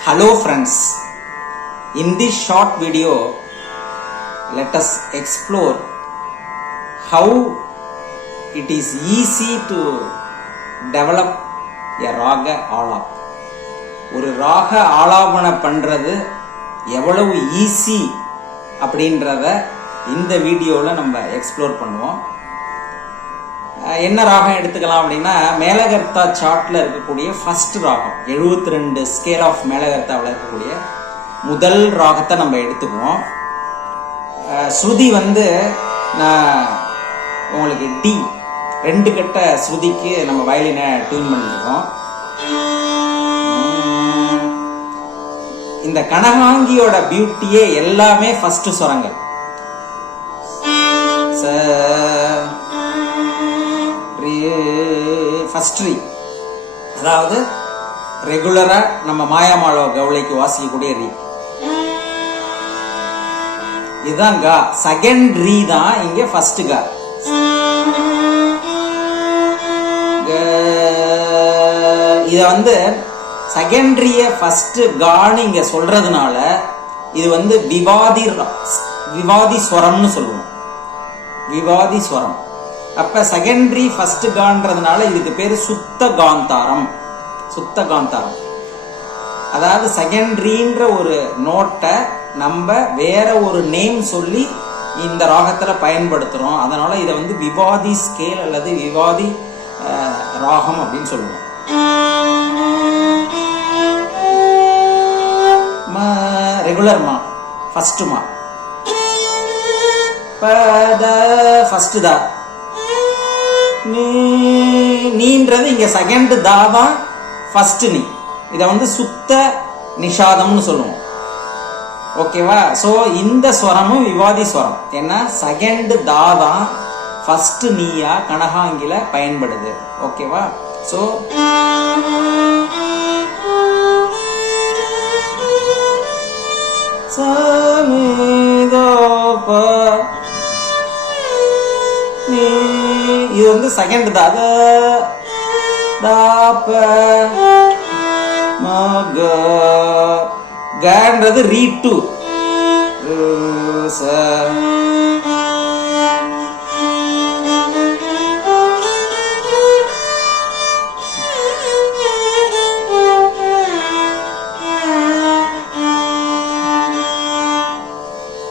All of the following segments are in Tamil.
Hello friends, in this short video, let us explore how it is easy to develop a raga alap. ஒரு ராக ஆலாபனை பண்ணுறது எவ்வளவு ஈஸி அப்படின்றத இந்த வீடியோவில் நம்ம எக்ஸ்ப்ளோர் பண்ணுவோம் அஹ் என்ன ராகம் எடுத்துக்கலாம் அப்படின்னா மேலகர்த்தா சார்ட்ல இருக்கக்கூடிய ஃபர்ஸ்ட் ராகம். 72 ரெண்டு ஸ்கேல் ஆஃப் மேலகர்த்தாவில் இருக்கக்கூடிய முதல் ராகத்தை நம்ம எடுத்துக்குவோம். ஸ்ருதி வந்து நான் உங்களுக்கு டி ரெண்டு கட்ட ஸ்ருதிக்கு நம்ம வயலினை டியூன் பண்ணிருக்கோம். இந்த கனகாங்கியோட பியூட்டியே எல்லாமே ஃபர்ஸ்ட் சுரங்கள். ஹஸ்ட்ரி அதாவது ரெகுலரா நம்ம மாயாமாளவ கவுளைக்கு வாசிக்கக்கூடிய ரீ. இதுதான் கா செகண்ட் ரீ தான் இங்க ஃபர்ஸ்ட் கா. இதை வந்து செகண்டரிய ஃபர்ஸ்ட் கான்னு இங்க சொல்றதுனால இது வந்து விவாதி விவாதி ஸ்வரம்னு சொல்லுவோம். விவாதி ஸ்வரம். அப்போ செகண்டரி ஃபர்ஸ்ட் கான்றதுனால இதுக்கு பேர் சுத்த காந்தாரம். சுத்த காந்தாரம். அதாவது செகண்டரின்ற ஒரு நோட்டை நம்ம வேற ஒரு நேம் சொல்லி இந்த ராகத்தில் பயன்படுத்துகிறோம் அதனால் இதை வந்து விவாதி ஸ்கேல் அல்லது விவாதி ராகம் அப்படின்னு சொல்லுவோம். ரெகுலர் மா? ஃபஸ்ட்டு மா? பத ஃபர்ஸ்ட் தா? நீன்றது இங்க செகண்ட் தா தான் ஃபர்ஸ்ட் நீ. இதை வந்து சுத்த நிஷாதம்னு சொல்லுவோம். ஓகேவா? ஸோ இந்த ஸ்வரமும் விவாதி ஸ்வரம். ஏன்னா செகண்ட் தா தான் ஃபர்ஸ்ட் நீயா கனகாங்கில பயன்படுது. ஓகேவா? ஸோ சமிதோப இது வந்து செகண்ட் தான் அது தாப்ப கன்றது ரீ டூ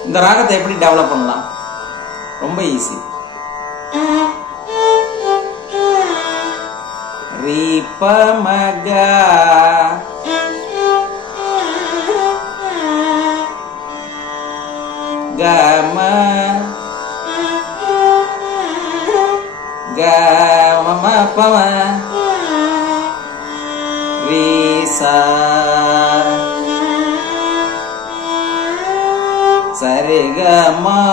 இந்த ராகத்தை எப்படி டெவலப் பண்ணலாம் pemega Gama. Gama Pama Risa. Sarigama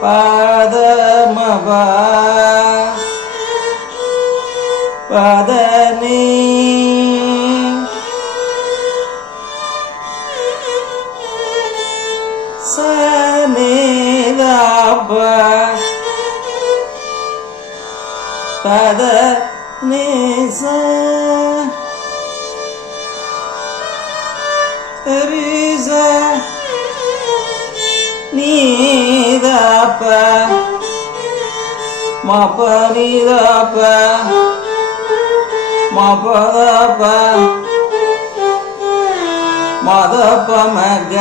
Pada பாதமப பதனி சனிதாப பத நிச ரிச நீதப்ப மபனிதப்ப மபதப்ப மதப்ப மக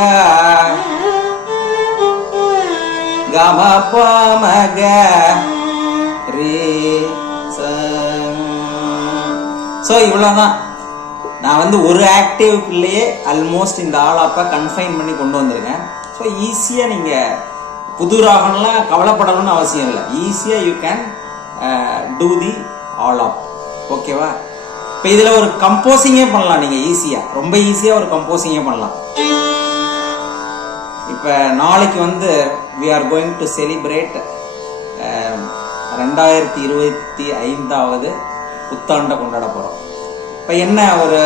கமப்ப மக ரே ஸோ இவ்வளோதான் நான் வந்து ஒரு ஆக்டிவ்க்குள்ளேயே ஆல்மோஸ்ட் இந்த ஆளாப்பை கன்ஃபைன் பண்ணி கொண்டு வந்திருக்கேன். ஸோ ஈஸியாக நீங்கள் புது ராகம்லாம் கவலைப்படணும்னு அவசியம் இல்லை. ஈஸியாக you can do the all of ஓகேவா இப்போ இதில் ஒரு கம்போசிங்கே பண்ணலாம் நீங்கள் ஈஸியாக ரொம்ப ஈஸியாக ஒரு கம்போசிங்கே பண்ணலாம். இப்போ நாளைக்கு வந்து we are going to celebrate ரெண்டாயிரத்தி இருபத்தி ஐந்தாவது புத்தாண்டை கொண்டாட போகிறோம் இப்போ என்ன ஒரு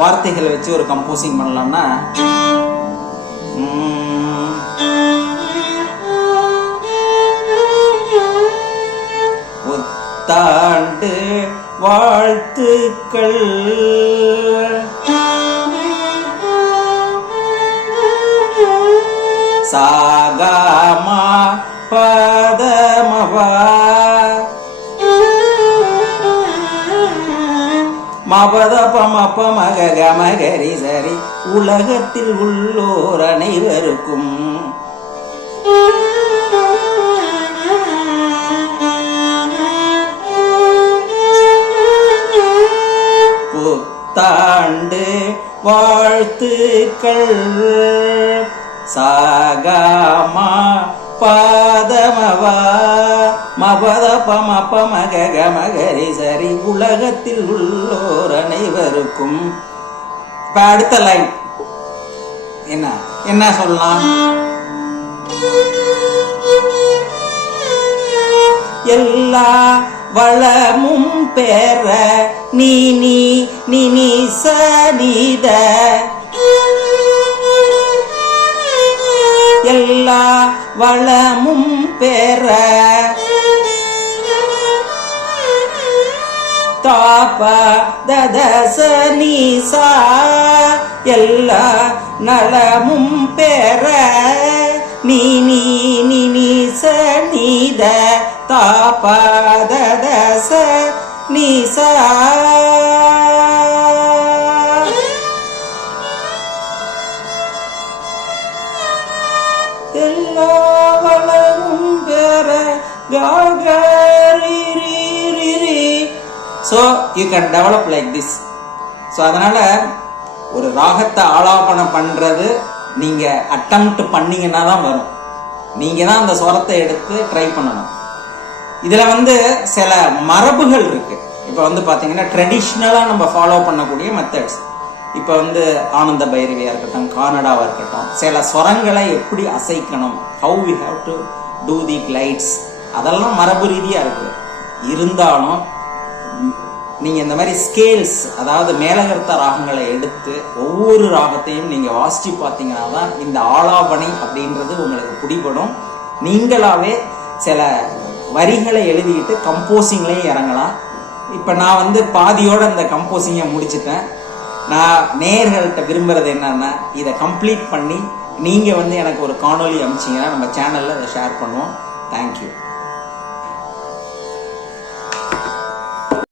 வார்த்தைகள் வச்சு ஒரு கம்போசிங் பண்ணலாம்னா புத்தாண்டு வாழ்த்துக்கள். சாகாமா பதமவா. மபத பமப மக மகரி சரி உலகத்தில் உள்ளோர் அனைவருக்கும். ஆண்டு வாழ்த்துக்கள். சாகாமா பாதமவா மபத பமப மக மகரி சரி உலகத்தில் உள்ளோர் அனைவருக்கும். இப்ப அடுத்த லைன் என்ன என்ன சொல்லலாம்? எல்லா வளமும் பெற நீ நீ நீ சனித. எல்லா வளமும் பெற தாப ததச எல்லா நலமும் பெற நீ நீ நினி சனித. பாததச தாப நீசா. எல்லா வளமும் பெற so you can develop like this so அதனால ஒரு ராகத்தை ஆலாபனம் பண்றது நீங்க அட்டம்ப்ட் பண்ணீங்கன்னா தான் வரும். நீங்க தான் அந்த சுரத்தை எடுத்து ட்ரை பண்ணணும். இதில் வந்து சில மரபுகள் இருக்குது இப்போ வந்து பார்த்தீங்கன்னா ட்ரெடிஷ்னலாக நம்ம ஃபாலோ பண்ணக்கூடிய மெத்தட்ஸ் இப்போ வந்து ஆனந்த பைரவியாக இருக்கட்டும் கானடாவாக இருக்கட்டும் சில ஸ்வரங்களை எப்படி அசைக்கணும் how we have to do the glides அதெல்லாம் மரபு ரீதியாக இருக்குது இருந்தாலும் நீங்கள் இந்த மாதிரி ஸ்கேல்ஸ் அதாவது மேலகர்த்த ராகங்களை எடுத்து ஒவ்வொரு ராகத்தையும் நீங்கள் வாசிச்சு பார்த்தீங்கன்னா தான் இந்த ஆலாபனை அப்படின்றது உங்களுக்கு பிடிபடும் நீங்களாவே சில வரிகளை எழுதிட்டு கம்போசிங்லேயும் இறங்கலாம். இப்போ நான் வந்து பாதியோட இந்த கம்போசிங்கை முடிச்சிட்டேன். நான் நேயர்கள்ட்ட விரும்புகிறது என்னன்னா இதை கம்ப்ளீட் பண்ணி நீங்கள் வந்து எனக்கு ஒரு காணொலி அனுப்பிச்சிங்கன்னா நம்ம சேனலில் அதை ஷேர் பண்ணுவோம். தேங்க்யூ